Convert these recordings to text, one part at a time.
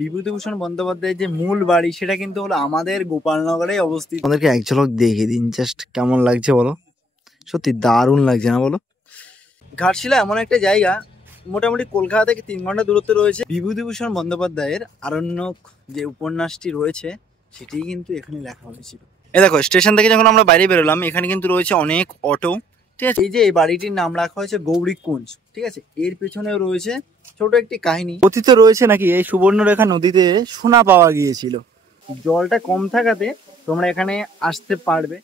বিভূতিভূষণ বন্দ্যোপাধ্যায়ের যে মূল বাড়ি সেটা কিন্তু হলো আমাদের গোপালনগরে অবস্থিত। আমাদেরকে এক ঝলক দেখিয়ে দিন, জাস্ট কেমন লাগছে বলো। সত্যি দারুণ লাগছে না বলো? ঘাটশিলা এমন একটা জায়গা, মোটামুটি কলকাতা থেকে 3 ঘন্টা দূরত্বে রয়েছে। বিভূতিভূষণ বন্দ্যোপাধ্যায়ের আরণ্যক যে উপন্যাসটি রয়েছে সেটি কিন্তু এখানে লেখা হয়েছিল। এই দেখো, স্টেশন থেকে যখন আমরা বাইরে বেরোলাম এখানে কিন্তু রয়েছে অনেক অটো, ঠিক আছে। এই যে এই বাড়িটির নাম রাখা হয়েছে গৌরীকুঞ্জ, ঠিক আছে। এর পেছনেও রয়েছে ছোট একটি কাহিনী। কথিত রয়েছে নাকি এই সুবর্ণরেখা নদীতে সোনা পাওয়া গিয়েছিল। জলটা কম থাকাতে তোমরা এখানে আসতে পারবে।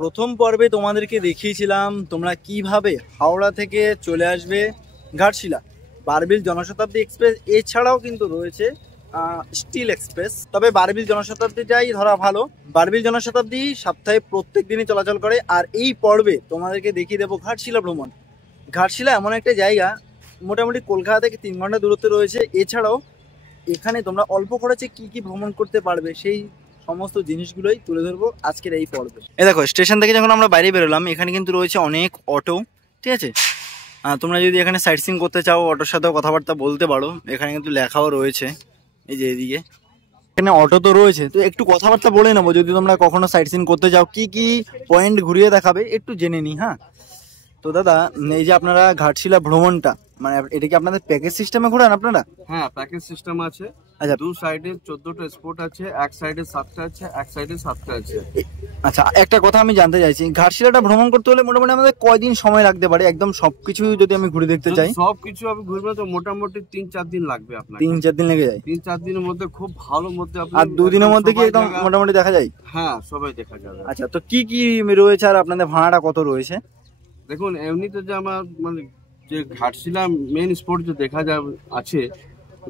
প্রথম পর্বে তোমাদেরকে দেখিয়েছিলাম তোমরা কিভাবে হাওড়া থেকে চলে আসবে ঘাটশিলা। বারবিল জনশতাব্দী এক্সপ্রেস এছাড়াও কিন্তু রয়েছে স্টিল এক্সপ্রেস, তবে বারবিল জনশতাব্দীটাই ধরা ভালো। বারবিল জনশতাব্দী সপ্তাহে প্রত্যেক দিনই চলাচল করে। আর এই পর্বে তোমাদেরকে দেখিয়ে দেবো ঘাটশিলা ভ্রমণ। ঘাটশিলা এমন একটা জায়গা, মোটামুটি কলকাতা থেকে 3 ঘন্টা দূরত্বে রয়েছে। এছাড়াও এখানে তোমরা অল্প খরচে কি কি ভ্রমণ করতে পারবে সেই সমস্ত জিনিসগুলোই তুলে ধরবো আজকের এই পর্বে। এই দেখো, স্টেশন থেকে যখন আমরা বাইরে বেরোলাম এখানে কিন্তু রয়েছে অনেক অটো, ঠিক আছে। তোমরা যদি এখানে সাইট সিইং করতে চাও অটোর সাথেও কথাবার্তা বলতে পারো। এখানে কিন্তু লেখাও রয়েছে এই যে এদিকে। এখানে অটো তো রয়েছে, তো একটু কথাবার্তা বলে নেবো। যদি তোমরা কখনো সাইট সিইং করতে চাও কি কি পয়েন্ট ঘুরিয়ে দেখাবে একটু জেনে নিই। হ্যাঁ, তো দাদা এই যে আপনারা ঘাটশিলা ভ্রমণটা, মানে এটা কি আপনাদের প্যাকেজ সিস্টেমে ঘোরান আপনারা? হ্যাঁ, প্যাকেজ সিস্টেম আছে। আচ্ছা, দু সাইডে 14টা স্পট আছে, এক সাইডে 7টা আছে, এক সাইডে 7টা আছে। আচ্ছা, একটা কথা আমি জানতে চাইছি, ঘাটশিলাটা ভ্রমণ করতে হলে মোটামুটি আমাদের কয়দিন সময় লাগতে পারে? একদম সবকিছু যদি আমি ঘুরে দেখতে চাই, সবকিছু আমি ঘুরবো তো মোটামুটি 3-4 দিন লাগবে আপনার। 3-4 দিন লেগে যায়? 3-4 দিনের মধ্যে খুব ভালো মধ্যে আপনি। আর 2 দিনের মধ্যে কি একদম মোটামুটি দেখা যায়? হ্যাঁ, সবাই দেখা যাবে। আচ্ছা, তো কি কি রয়েছে আর আপনাদের ভাড়াটা কত রয়েছে? দেখুন, এমনিতে যে আমার মানে যে ঘাটশিলা মেন স্পট যে দেখা যাবে আছে,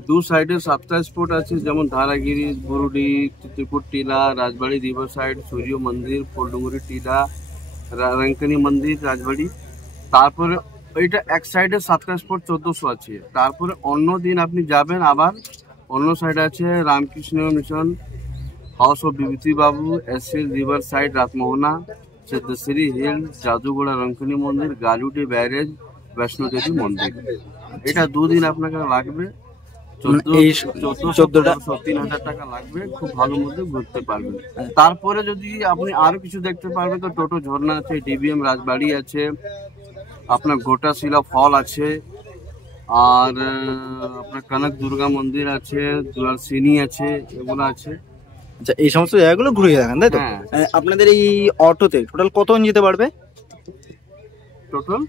দু সাইডে 7টা স্পট আছে, যেমন ধারাগিরি, বুরুডি, চিত্রকূট টিলা, রাজবাড়ি রিভার সাইড, সূর্য মন্দির, ফুলডুঙ্গুরি টিলা, রাঙ্কানি মন্দির, রাজবাড়ি। তারপরে ওইটা এক সাইডে 7টা স্পট 1400 আছে। তারপরে অন্য দিন আপনি যাবেন আবার অন্য সাইডে আছে Ramakrishna mission, house of Bibhuti Babu, SL river side, Ratmohana, Siddheshwari hill, Jadugora Rankini মন্দির, গালুটি ব্যারেজ, বৈষ্ণোদেবী মন্দির। এটা 2 দিন আপনাকে লাগবে। 3,000 টাকা লাগবে, খুব ভালো মধ্যে ঘুরতে পারবেন। তারপরে যদি আপনি আরো কিছু দেখতে পারবেন তো টোটো ঝর্ণা আছে, ডিবিএম রাজবাড়ি আছে, আপনার গোটাশিলা ফল আছে, আর আপনার কনক দুর্গা মন্দির আছে, সিনি আছে, এগুলো আছে। আচ্ছা, এই সমস্ত জায়গাগুলো ঘুরিয়ে দেখান, তাই তো? আপনাদের এই অটোতে টোটাল কতজন যেতে পারবে? टोटल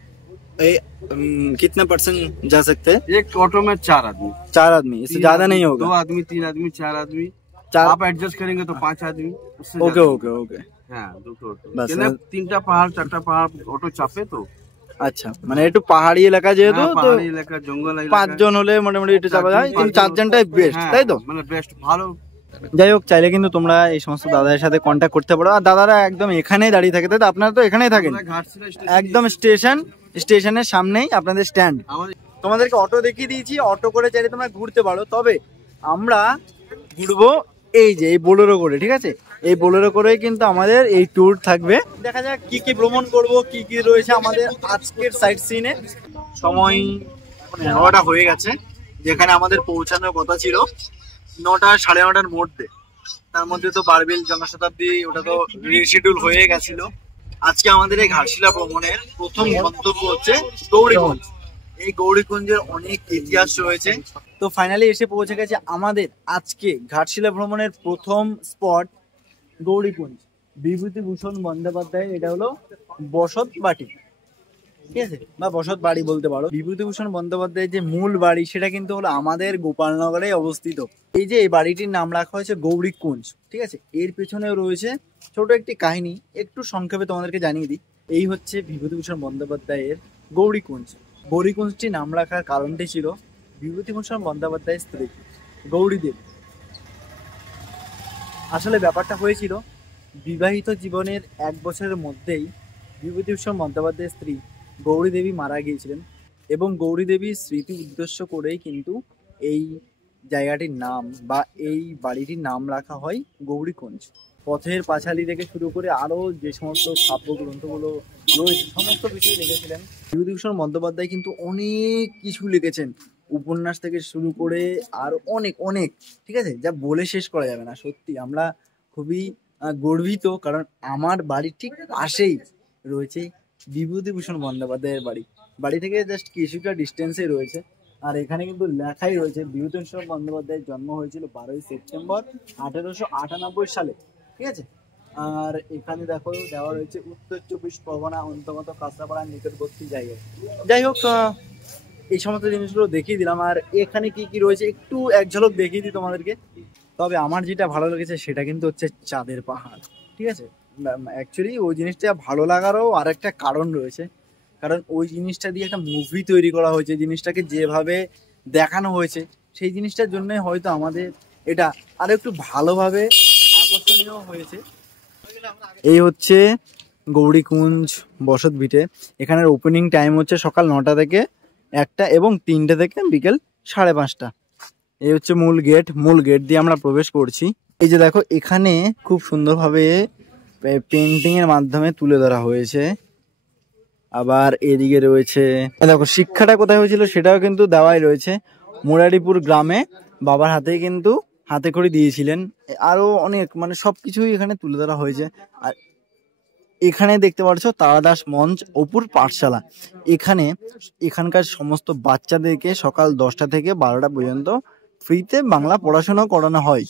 कितना परसेंट जा सकते हैं? एक ऑटो में 4 आदमी। 4 आदमी, इससे ज्यादा नहीं होगा? 2 आदमी, 3 आदमी, 4 आदमी। आप एडजस्ट करेंगे तो 5 आदमी। Okay okay okay. হ্যাঁ, দুটো অটো। কেন 3টা পাহাড় 4টা পাহাড় অটো চাপে তো। আচ্ছা, মানে একটু পাহাড়ি এলাকা যেহেতু, তো পাহাড়ি এলাকা, জঙ্গল এলাকা, 5 জন হলে মোটামুটি একটু চাপা যায়, কিন্তু 4 জনটাই বেস্ট, তাই তো? মানে বেস্ট, ভালো। যাই হোক, চাইলে কিন্তু তোমরা এই সমস্ত দাদাদের সাথে কন্ট্যাক্ট করতে পারো। আর দাদারা একদম এখানেই দাঁড়িয়ে থাকে, তাই তো? আপনারা তো এখানেই থাকেন, একদম স্টেশনের সামনেই আপনাদের স্ট্যান্ড। তোমাদেরকে অটো দেখিয়ে দিয়েছি, অটো করে চাইলে তোমরা ঘুরতে পারো। তবে আমরা ঘুরবো এই যে এই বোলেরো করে, ঠিক আছে? এই বোলেরো করেই কিন্তু আমাদের এই ট্যুর থাকবে। দেখা যাক কি কি ভ্রমণ করব, কি কি রয়েছে আমাদের আজকের সাইট সিনে। সময় এখন 11টা হয়ে গেছে, যেখানে আমাদের পৌঁছানোর কথা ছিল 9টা 9:30-র মধ্যে। তার মধ্যে তো বারবিল জনশতাব্দী ওটা তো রিশিডিউল হয়ে গেছিল। আজকে আমাদের এই ঘাটশিলা ভ্রমণের প্রথম গন্তব্য হচ্ছে গৌরীকুঞ্জ। এই গৌরীকুঞ্জের অনেক ইতিহাস রয়েছে। তো ফাইনালি এসে পৌঁছে গেছে আমাদের আজকে ঘাটশিলা ভ্রমণের প্রথম স্পট গৌরীকুঞ্জ। বিভূতিভূষণ বন্দ্যোপাধ্যায়, এটা হলো বসত বাটি, ঠিক আছে, বা বসত বাড়ি বলতে পারো। বিভূতিভূষণ বন্দ্যোপাধ্যায়ের যে মূল বাড়ি সেটা কিন্তু হলো আমাদের গোপালনগরে অবস্থিত। এই যে এই বাড়িটির নাম রাখা হয়েছে গৌরীকুঞ্জ, ঠিক আছে। এর পেছনেও রয়েছে ছোট একটি কাহিনী, একটু সংক্ষেপে তোমাদেরকে জানিয়ে দিই। এই হচ্ছে বিভূতিভূষণ বন্দ্যোপাধ্যায়ের গৌরীকুঞ্জ। গৌরীকুঞ্জটি নাম রাখার কারণটি ছিল বিভূতিভূষণ বন্দ্যোপাধ্যায়ের স্ত্রী গৌরীদেবী। আসলে ব্যাপারটা হয়েছিল বিবাহিত জীবনের 1 বছরের মধ্যেই বিভূতিভূষণ বন্দ্যোপাধ্যায়ের স্ত্রী গৌরী দেবী মারা গিয়েছিলেন, এবং গৌরী দেবীর স্মৃতি উদ্দেশ্য করেই কিন্তু এই জায়গাটির নাম বা এই বাড়িটির নাম রাখা হয় গৌরীকুঞ্জ। পথের পাঁচালী থেকে শুরু করে আরো যে সমস্ত কাব্যগ্রন্থগুলো রয়েছে সমস্ত কিছুই লিখেছিলেন বিভূতিভূষণ বন্দ্যোপাধ্যায়। কিন্তু অনেক কিছু লিখেছেন, উপন্যাস থেকে শুরু করে আর অনেক অনেক, ঠিক আছে, যা বলে শেষ করা যাবে না। সত্যি আমরা খুবই গর্বিত, কারণ আমার বাড়ির ঠিক পাশেই রয়েছে বিভূতিভূষণ বন্দ্যোপাধ্যায়ের বাড়ি থেকে জাস্ট কিছুটা ডিস্টেন্সে রয়েছে। আর এখানে কিন্তু লেখাই রয়েছে বিভূতিভূষণ বন্দ্যোপাধ্যায়ের জন্ম হয়েছিল 12ই সেপ্টেম্বর 1898 সালে, ঠিক আছে। আর এখানে দেখো দেওয়া রয়েছে উত্তর 24 পরগনা অন্তর্গত কাঁচরাপাড়ার নিকটবর্তী জায়গায়। যাই হোক, এই সমস্ত জিনিসগুলো দেখিয়ে দিলাম। আর এখানে কি কি রয়েছে একটু এক ঝলক দেখিয়ে দিই তোমাদেরকে। তবে আমার যেটা ভালো লেগেছে সেটা কিন্তু হচ্ছে চাঁদের পাহাড়, ঠিক আছে। অ্যাকচুয়ালি ওই জিনিসটা ভালো লাগারও আরেকটা কারণ রয়েছে, কারণ ওই জিনিসটা দিয়ে একটা মুভি তৈরি করা হয়েছে। জিনিসটাকে যেভাবে দেখানো হয়েছে সেই জিনিসটার জন্যই হয়তো আমাদের এটা আরো একটু ভালোভাবে আকর্ষণীয় হয়েছে। এই হচ্ছে গৌরীকুঞ্জ বসত ভিটে। এখানের ওপেনিং টাইম হচ্ছে সকাল 9টা থেকে 1টা এবং 3টে থেকে বিকেল 5:30। এই হচ্ছে মূল গেট দিয়ে আমরা প্রবেশ করছি। এই যে দেখো এখানে খুব সুন্দরভাবে পেন্টিং এর মাধ্যমে তুলে ধরা হয়েছে। আবার এদিকে রয়েছে দেখো শিক্ষাটা কোথায় হয়েছিল সেটাও কিন্তু দেওয়াই রয়েছে। মুরারিপুর গ্রামে বাবার হাতেই কিন্তু হাতে করে দিয়েছিলেন। আরো অনেক মানে সবকিছুই এখানে তুলে ধরা হয়েছে। আর এখানে দেখতে পাচ্ছ তারাদাস মঞ্চ অপুর পাঠশালা। এখানকার সমস্ত বাচ্চাদেরকে সকাল 10টা থেকে 12টা পর্যন্ত ফ্রিতে বাংলা পড়াশোনা করানো হয়।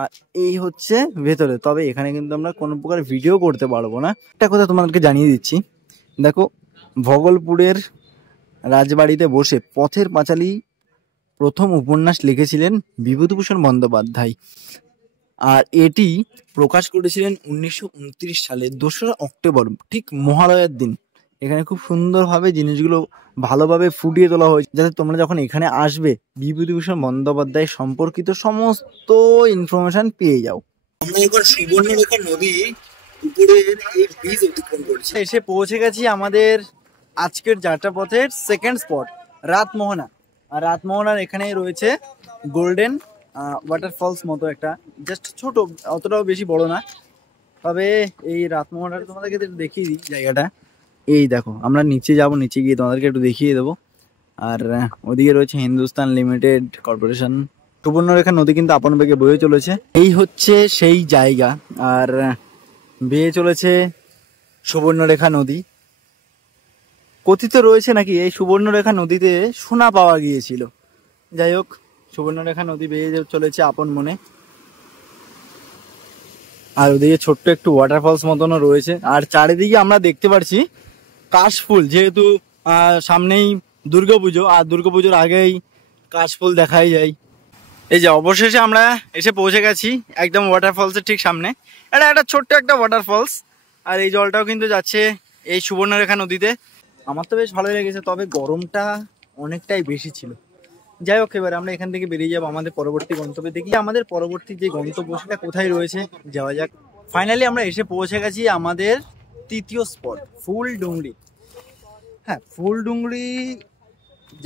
আর এই হচ্ছে ভেতরে। তবে এখানে কিন্তু আমরা কোনো প্রকার ভিডিও করতে পারবো না। একটা কথা তোমাদেরকে জানিয়ে দিচ্ছি, দেখো ভগলপুরের রাজবাড়িতে বসে পথের পাঁচালী প্রথম উপন্যাস লিখেছিলেন বিভূতিভূষণ বন্দ্যোপাধ্যায়। আর এটি প্রকাশ করেছিলেন 1929 সালে 2রা অক্টোবর, ঠিক মহালয়ার দিন। এখানে খুব সুন্দরভাবে জিনিসগুলো ভালোভাবে ফুটিয়ে তোলা হয়েছে, যাতে তোমরা যখন এখানে আসবে বিভূতিভূষণ বন্দ্যোপাধ্যায় সম্পর্কিত সমস্ত ইনফরমেশন পেয়ে যাও। আমরা এবার সুবর্ণরেখা নদী উপরের এই ব্রিজ অতিক্রম করছি। এসে পৌঁছে গেছি আমাদের আজকের যাত্রাপথের সেকেন্ড স্পট রাতমোহনা। আর রাতমোহনার এখানেই রয়েছে গোল্ডেন ওয়াটারফলস মতো একটা, জাস্ট ছোট, অতটাও বেশি বড় না। তবে এই রাতমোহনাটা তোমাদেরকে একটু দেখিয়ে দিই জায়গাটা। এই দেখো আমরা নিচে যাব, নিচে গিয়ে তোমাদেরকে একটু দেখিয়ে দেবো। আর ওদিকে রয়েছে হিন্দুস্তান লিমিটেড কর্পোরেশন। সুবর্ণরেখা নদী কিন্তু আপন বেগে বয়ে চলেছে। এই হচ্ছে সেই জায়গা। আর বেয়ে চলেছে সুবর্ণরেখা নদী। কথিত রয়েছে নাকি এই সুবর্ণরেখা নদীতে সোনা পাওয়া গিয়েছিল। যাই হোক, সুবর্ণরেখা নদী বেয়ে চলেছে আপন মনে। আর ওদিকে ছোট্ট একটু ওয়াটারফলস মতনও রয়েছে। আর চারিদিকে আমরা দেখতে পাচ্ছি কাশফুল, যেহেতু সামনেই দুর্গাপুজো, আর দুর্গাপুজোর আগেই কাশফুল দেখাই যায়। এই যে অবশেষে আমরা এসে পৌঁছে গেছি একদম ওয়াটারফলসের ঠিক সামনে। এটা একটা ছোট্ট একটা ওয়াটারফলস। আর এই জলটাও কিন্তু যাচ্ছে এই সুবর্ণরেখা নদীতে। আমার তো বেশ ভালোই লেগেছে, তবে গরমটা অনেকটাই বেশি ছিল। যাই হোক, এবার আমরা এখান থেকে বেরিয়ে যাবো আমাদের পরবর্তী গন্তব্যে। দেখি আমাদের পরবর্তী যে গন্তব্য সেটা কোথায় রয়েছে, যাওয়া যাক। ফাইনালি আমরা এসে পৌঁছে গেছি আমাদের তৃতীয় স্পট ফুলডুংরি। হ্যাঁ, ফুলডুংরি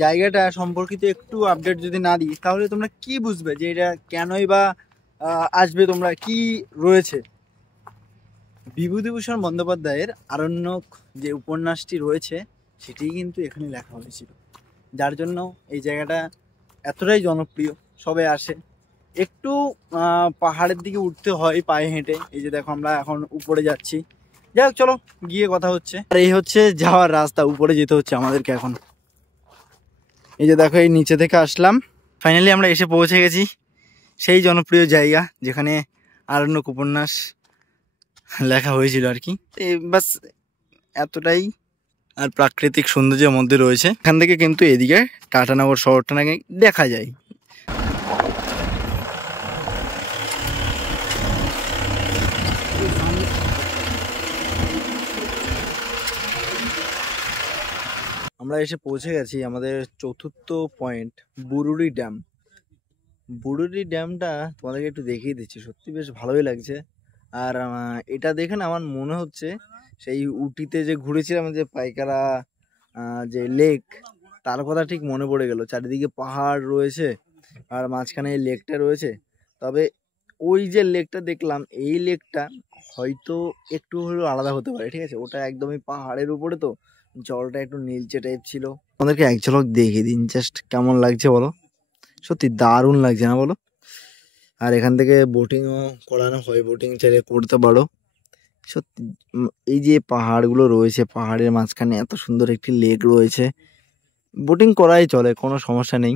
জায়গাটা সম্পর্কিত একটু আপডেট যদি না দিই তাহলে তোমরা কি বুঝবে যে এটা কেনই বা আসবে, তোমরা কি রয়েছে। বিভূতিভূষণ বন্দ্যোপাধ্যায়ের আরণ্যক যে উপন্যাসটি রয়েছে সেটি কিন্তু এখানে লেখা হয়েছিল, যার জন্য এই জায়গাটা এতটাই জনপ্রিয়। সবাই আসে। একটু পাহাড়ের দিকে উঠতে হয় পায়ে হেঁটে। এই যে দেখো আমরা এখন উপরে যাচ্ছি। যাই হোক, চলো গিয়ে কথা হচ্ছে। আর এই হচ্ছে যাওয়ার রাস্তা, উপরে যেতে হচ্ছে আমাদেরকে এখন। এই যে দেখো এই নিচে থেকে আসলাম। ফাইনালি আমরা এসে পৌঁছে গেছি সেই জনপ্রিয় জায়গা যেখানে আরণ্যক উপন্যাস লেখা হয়েছিল আর কি। বাস এতটাই। আর প্রাকৃতিক সৌন্দর্যের মধ্যে রয়েছে। এখান থেকে কিন্তু এদিকে টাটানগর শহরটা নাকি দেখা যায়। আমরা এসে পৌঁছে গেছি আমাদের চতুর্থ পয়েন্ট বুরুড়ি ড্যাম। বুরুড়ি ড্যামটা তোমাদেরকে একটু দেখিয়ে দিচ্ছি, সত্যি বেশ ভালোই লাগছে। আর এটা দেখে না আমার মনে হচ্ছে সেই উটিতে যে ঘুরেছিলাম, যে পাইকারা যে লেক, তার কথা ঠিক মনে পড়ে গেল। চারিদিকে পাহাড় রয়েছে আর মাঝখানে এই লেকটা রয়েছে। তবে ওই যে লেকটা দেখলাম, এই লেকটা হয়তো একটু হলেও আলাদা হতে পারে, ঠিক আছে? ওটা একদমই পাহাড়ের উপরে, তো জলটা একটু নীলচে টাইপ ছিল। আমাদেরকে এক ঝলক দেখিয়ে দিন জাস্ট কেমন লাগছে বলো। সত্যি দারুণ লাগছে না বলো? আর এখান থেকে বোটিংও করানো হয়, বোটিং চাইলে করতে পারো। সত্যি এই যে পাহাড়গুলো রয়েছে, পাহাড়ের মাঝখানে এত সুন্দর একটি লেক রয়েছে, বোটিং করাই চলে, কোনো সমস্যা নেই।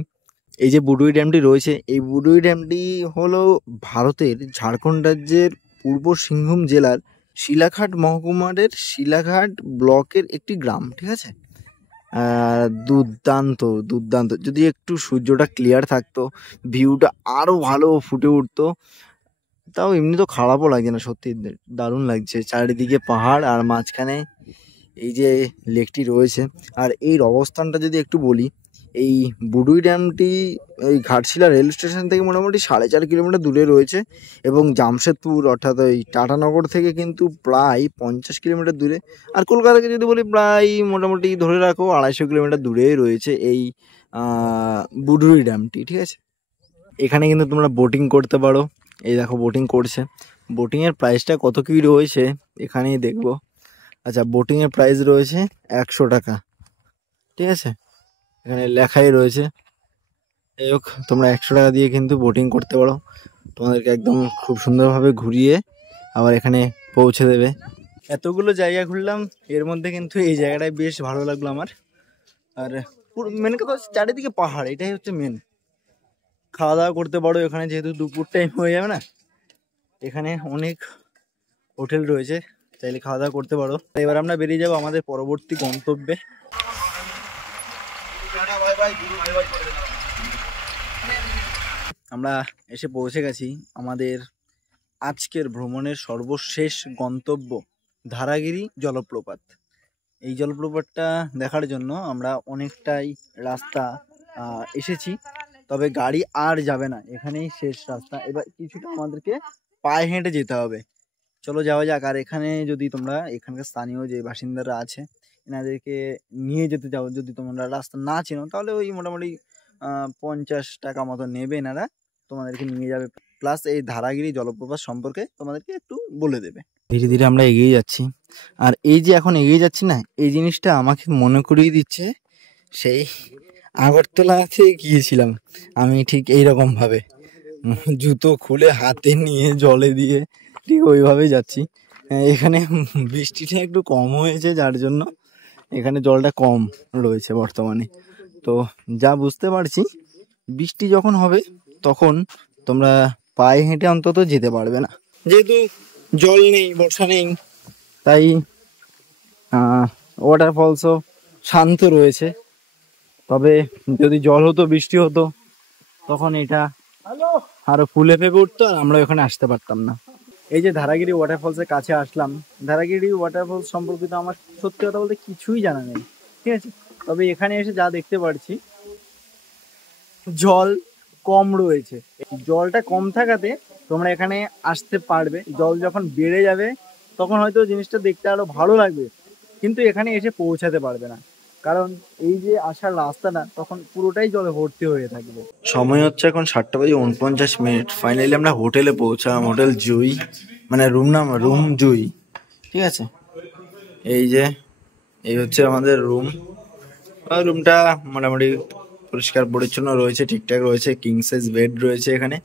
এই যে বুডুই ড্যামটি রয়েছে, এই বুডুই ড্যামটি হলো ভারতের ঝাড়খণ্ড রাজ্যের পূর্ব সিংভূম জেলার শিলাঘাট মহকুমার শিলাঘাট ব্লকের একটি গ্রাম, ঠিক আছে? দুর্দান্ত দুর্দান্ত, যদি একটু সূর্যটা ক্লিয়ার থাকতো ভিউটা আরো ভালো ফুটে উঠতো। তাও এমনি তো খারাপও লাগছে না, সত্যি দারুণ লাগছে। চারিদিকে পাহাড় আর মাঝখানে এই যে লেকটি রয়েছে। আর এর অবস্থানটা যদি একটু বলি, এই বুডুই ড্যামটি এই ঘাটশিলা রেল স্টেশন থেকে মোটামুটি 4.5 কিলোমিটার দূরে রয়েছে, এবং জামশেদপুর অর্থাৎ ওই টাটানগর থেকে কিন্তু প্রায় 50 কিলোমিটার দূরে। আর কলকাতাকে যদি বলি প্রায় মোটামুটি ধরে রাখো 250 কিলোমিটার দূরে রয়েছে এই বুডুই ড্যামটি, ঠিক আছে? এখানে কিন্তু তোমরা বোটিং করতে পারো। এই দেখো বোটিং করছে। বোটিংয়ের প্রাইসটা কত কী রয়েছে এখানেই দেখবো। আচ্ছা, বোটিংয়ের প্রাইস রয়েছে 100 টাকা, ঠিক আছে? এখানে লেখাই রয়েছে। যাই হোক, তোমরা 100 টাকা দিয়ে কিন্তু বোটিং করতে পারো, তোমাদেরকে একদম খুব সুন্দরভাবে ঘুরিয়ে আবার এখানে পৌঁছে দেবে। এতগুলো জায়গা ঘুরলাম, এর মধ্যে কিন্তু এই জায়গাটাই বেশ ভালো লাগলো আমার। আর পুরো মেন কথা হচ্ছে চারিদিকে পাহাড়, এটাই হচ্ছে মেন। খাওয়া দাওয়া করতে পারো এখানে, যেহেতু দুপুর টাইম হয়ে যাবে না, এখানে অনেক হোটেল রয়েছে, চাইলে খাওয়া দাওয়া করতে পারো। এবার আমরা বেরিয়ে যাবো আমাদের পরবর্তী গন্তব্যে। আমরা এসে পৌঁছে গেছি আমাদের আজকের ভ্রমণের সর্বশেষ গন্তব্য, ধারাগিরি জলপ্রপাত। এই জলপ্রপাতটা দেখার জন্য আমরা অনেকটাই রাস্তা এসেছি, তবে গাড়ি আর যাবে না, এখানেই শেষ রাস্তা। এবার কিছুটা আমাদেরকে পায়ে হেঁটে যেতে হবে। চলো যাওয়া যাক। আর এখানে যদি তোমরা এখানকার স্থানীয় যে বাসিন্দারা আছে এনাদেরকে নিয়ে যেতে চাও, যদি তোমরা রাস্তা না চেনো, তাহলে ওই মোটামুটি 50 টাকা মতো নেবে এনারা, তোমাদেরকে নিয়ে যাবে, প্লাস এই ধারাগিরি জলপ্রপাত সম্পর্কে তোমাদেরকে একটু বলে দেবে। ধীরে ধীরে আমরা এগিয়ে যাচ্ছি, আর এই যে এখন এগিয়ে যাচ্ছি না, এই জিনিসটা আমাকে মনে করিয়ে দিচ্ছে সেই আগরতলাতে গিয়েছিলাম আমি, ঠিক এইরকম ভাবে জুতো খুলে হাতে নিয়ে জলে দিয়ে ঠিক ওইভাবেই যাচ্ছি। এখানে বৃষ্টিটা একটু কম হয়েছে, যার জন্য এখানে জলটা কম রয়েছে বর্তমানে। তো যা বুঝতে পারছি, বৃষ্টি যখন হবে তখন তোমরা পায়ে হেঁটে অন্তত যেতে পারবে না, যেহেতু জল নেই, বর্ষা নেই, তাই ওয়াটারফলসও শান্ত রয়েছে। তবে যদি জল হতো, বৃষ্টি হতো, তখন এটা আরো ফুলে ফেপে উঠতো আর আমরা ওখানে আসতে পারতাম না। এই যে ধারাগিরি ওয়াটারফলসের কাছে আসলাম, ধারাগিরি ওয়াটারফলস সম্পর্কিত আমার সত্যি কথা বলতে কিছুই জানা নেই, ঠিক আছে? তবে এখানে এসে যা দেখতে পারছি, জল কম রয়েছে। জলটা কম থাকাতে তোমরা এখানে আসতে পারবে। জল যখন বেড়ে যাবে তখন হয়তো জিনিসটা দেখতে আরো ভালো লাগবে, কিন্তু এখানে এসে পৌঁছাতে পারবে না, কারণ এই যে আসার রাস্তাটা তখন পুরোটাই জলে ভর্তি হয়ে থাকবে। সময় হচ্ছে এখন 7:49। ফাইনালি আমরা হোটেলে পৌঁছালাম, হোটেল জুই, মানে রুম জুই, ঠিক আছে? এই যে এই হচ্ছে আমাদের রুম। রুমটা মোটামুটি পরিষ্কার পরিচ্ছন্ন রয়েছে, ঠিকঠাক রয়েছে, কিং সাইজ বেড রয়েছে এখানে,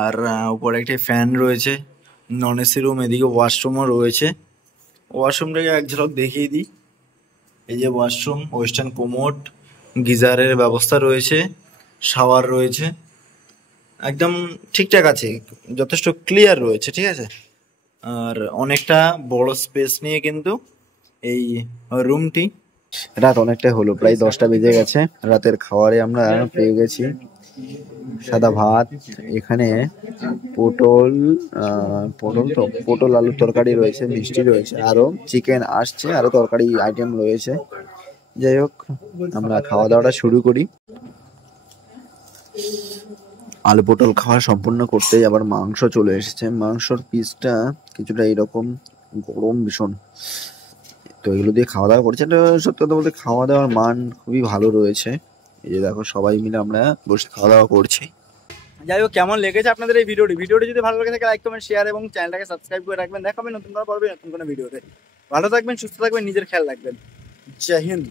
আর উপরে একটি ফ্যান রয়েছে। নন এসি রুম, এদিকে ওয়াশরুমও রয়েছে। ওয়াশরুমটাকে এক ঝলক দেখিয়ে দিই। এই যে ওয়াশরুম, ওয়েস্টার্ন কোমোড, গিজারের ব্যবস্থা রয়েছে, শাওয়ার রয়েছে, একদম ঠিকঠাক আছে, যথেষ্ট ক্লিয়ার রয়েছে, ঠিক আছে? আর অনেকটা বড় স্পেস নিয়ে কিন্তু এই রুমটি। রাত অনেকটাই হলো, প্রায় 10টা বেজে গেছে। রাতের খাবারে আমরা পেয়ে গেছি সাদা ভাত, এখানে পটল আলুর তরকারি রয়েছে, মিষ্টি রয়েছে, আরো চিকেন আসছে, আরো তরকারি আইটেম রয়েছে। যাই হোক, আমরা খাওয়া দাওয়াটা শুরু করি। আলু পটল খাওয়া সম্পূর্ণ করতেই আবার মাংস চলে এসেছে। মাংসর পিসটা কিছুটা এইরকম গরম ভীষণ, তো এগুলো দিয়ে খাওয়া দাওয়া করছে। সত্যি কথা বলতে খাওয়া দাওয়ার মান খুবই ভালো রয়েছে। এই যে দেখো, সবাই মিলে আমরা বসে খাওয়া দাওয়া করছি। যাই হোক, কেমন লেগেছে আপনাদের এই ভিডিওটি যদি ভালো লাগে থাকে লাইক কমেন্ট শেয়ার এবং চ্যানেলটাকে সাবস্ক্রাইব করে রাখবেন। দেখা হবে নতুন কোনো পর্বে নতুন কোনো ভিডিওতে। ভালো থাকবেন, সুস্থ থাকবেন, নিজের খেয়াল রাখবেন। জয় হিন্দ।